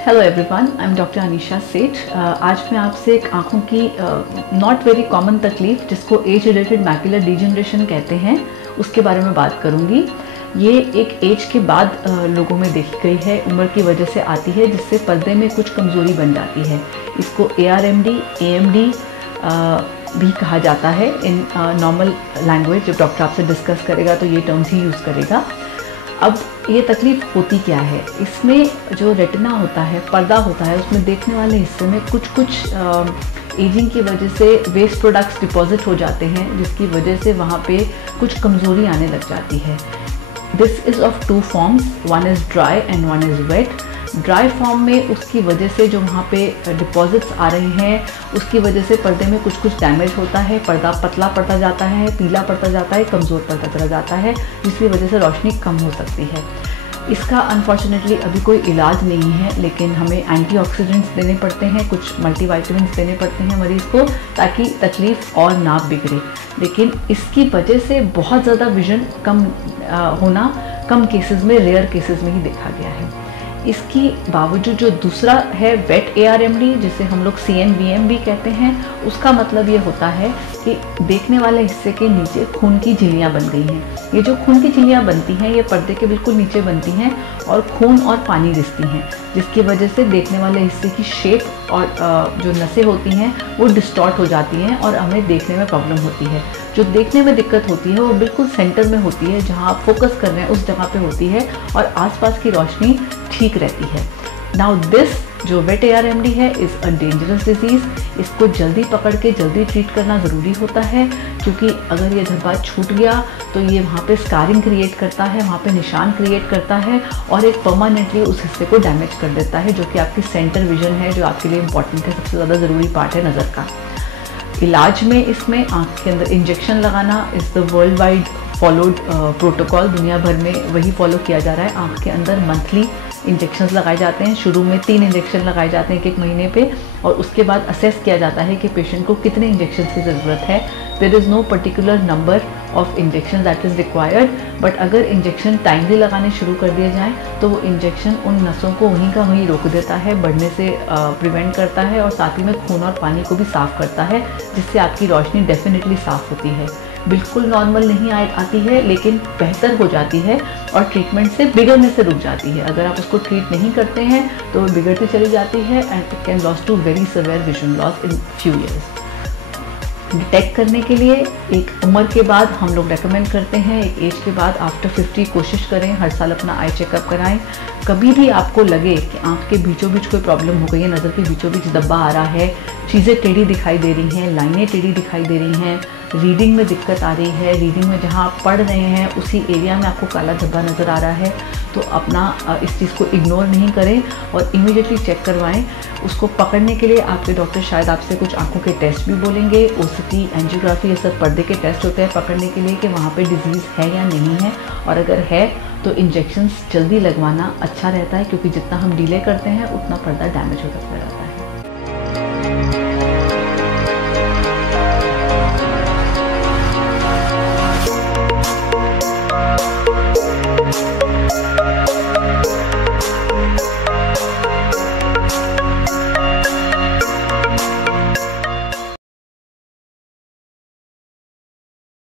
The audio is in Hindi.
Hello everyone, I am doctor Anisha सेठ। आज मैं आपसे एक आँखों की नॉट वेरी कॉमन तकलीफ जिसको एज रिलेटेड मैकुलर डिजनरेशन कहते हैं उसके बारे में बात करूँगी। ये एक एज के बाद लोगों में देखी गई है, उम्र की वजह से आती है, जिससे पर्दे में कुछ कमज़ोरी बन जाती है। इसको ARMD AMD भी कहा जाता है इन नॉर्मल लैंग्वेज। जब डॉक्टर आपसे डिस्कस करेगा तो ये टर्म्स ही यूज़ करेगा। अब ये तकलीफ होती क्या है? इसमें जो रेटिना होता है, पर्दा होता है, उसमें देखने वाले हिस्से में कुछ एजिंग की वजह से वेस्ट प्रोडक्ट्स डिपॉजिट हो जाते हैं, जिसकी वजह से वहाँ पे कुछ कमज़ोरी आने लग जाती है। This is of two forms, one is dry and one is wet. Dry form में उसकी वजह से जो वहाँ पे डिपॉजिट्स आ रहे हैं, उसकी वजह से पर्दे में कुछ डैमेज होता है, पर्दा पतला पड़ता जाता है, पीला पड़ता जाता है, कमज़ोर पड़ता चला जाता है, जिसकी वजह से रोशनी कम हो सकती है। इसका अनफॉर्चुनेटली अभी कोई इलाज नहीं है, लेकिन हमें एंटीऑक्सीडेंट्स देने पड़ते हैं, कुछ मल्टीविटामिन्स देने पड़ते हैं मरीज़ को, ताकि तकलीफ़ और ना बिगड़े। लेकिन इसकी वजह से बहुत ज़्यादा विजन कम होना कम केसेस में, रेयर केसेस में ही देखा गया है। इसकी बावजूद जो दूसरा है वेट ARMD, जिसे हम लोग CNVM भी कहते हैं, उसका मतलब ये होता है कि देखने वाले हिस्से के नीचे खून की झिल्लियाँ बन गई हैं। ये जो खून की झिल्लियाँ बनती हैं, ये पर्दे के बिल्कुल नीचे बनती हैं और खून और पानी रिसती हैं, जिसकी वजह से देखने वाले हिस्से की शेप और जो नसें होती हैं वो डिस्टॉर्ट हो जाती हैं और हमें देखने में प्रॉब्लम होती है। जो देखने में दिक्कत होती है वो बिल्कुल सेंटर में होती है, जहाँ आप फोकस कर रहे हैं उस जगह पे होती है और आसपास की रोशनी ठीक रहती है। नाउ दिस जो वेट ARMD है इज़ अ डेंजरस डिजीज़। इसको जल्दी पकड़ के जल्दी ट्रीट करना ज़रूरी होता है, क्योंकि अगर ये धब्बा छूट गया तो ये वहाँ पे स्कारिंग क्रिएट करता है, वहाँ पे निशान क्रिएट करता है और एक परमानेंटली उस हिस्से को डैमेज कर देता है, जो कि आपकी सेंटर विजन है, जो आपके लिए इम्पॉर्टेंट है, सबसे ज़्यादा ज़रूरी पार्ट है नज़र का। इलाज में इसमें आँख के अंदर इंजेक्शन लगाना is the world wide followed protocol. दुनिया भर में वही फॉलो किया जा रहा है। आँख के अंदर मंथली इंजेक्शंस लगाए जाते हैं। शुरू में 3 इंजेक्शन लगाए जाते हैं एक महीने पे, और उसके बाद असेस किया जाता है कि पेशेंट को कितने इंजेक्शन की ज़रूरत है। There is no particular number of injection that is required, but अगर इंजेक्शन टाइमली लगाने शुरू कर दिए जाएँ तो वो इंजेक्शन उन नसों को वहीं का वहीं रोक देता है, बढ़ने से प्रिवेंट करता है, और साथ ही में खून और पानी को भी साफ़ करता है, जिससे आपकी रोशनी डेफिनेटली साफ़ होती है। बिल्कुल नॉर्मल नहीं आती है, लेकिन बेहतर हो जाती है और ट्रीटमेंट से बिगड़ने से रुक जाती है। अगर आप उसको ट्रीट नहीं करते हैं तो वो बिगड़ती चली जाती है and it can loss to very severe vision loss in few years. Detect करने के लिए एक उम्र के बाद हम लोग रेकमेंड करते हैं, एक एज के बाद आफ्टर 50 कोशिश करें, हर साल अपना आई चेकअप कराएं। कभी भी आपको लगे कि आँख के बीचों बीच कोई प्रॉब्लम हो गई है, नज़र के बीचों बीच धब्बा आ रहा है, चीज़ें टेढ़ी दिखाई दे रही हैं, लाइनें टेढ़ी दिखाई दे रही हैं, रीडिंग में दिक्कत आ रही है, रीडिंग में जहाँ आप पढ़ रहे हैं उसी एरिया में आपको काला धब्बा नज़र आ रहा है, तो अपना इस चीज़ को इग्नोर नहीं करें और इमीडिएटली चेक करवाएं। उसको पकड़ने के लिए आपके डॉक्टर शायद आपसे कुछ आंखों के टेस्ट भी बोलेंगे, OCT, एंजियोग्राफी, ये सब पर्दे के टेस्ट होते हैं पकड़ने के लिए कि वहाँ पे डिजीज़ है या नहीं है, और अगर है तो इंजेक्शंस जल्दी लगवाना अच्छा रहता है, क्योंकि जितना हम डिले करते हैं उतना पर्दा डैमेज होता चला जाता है।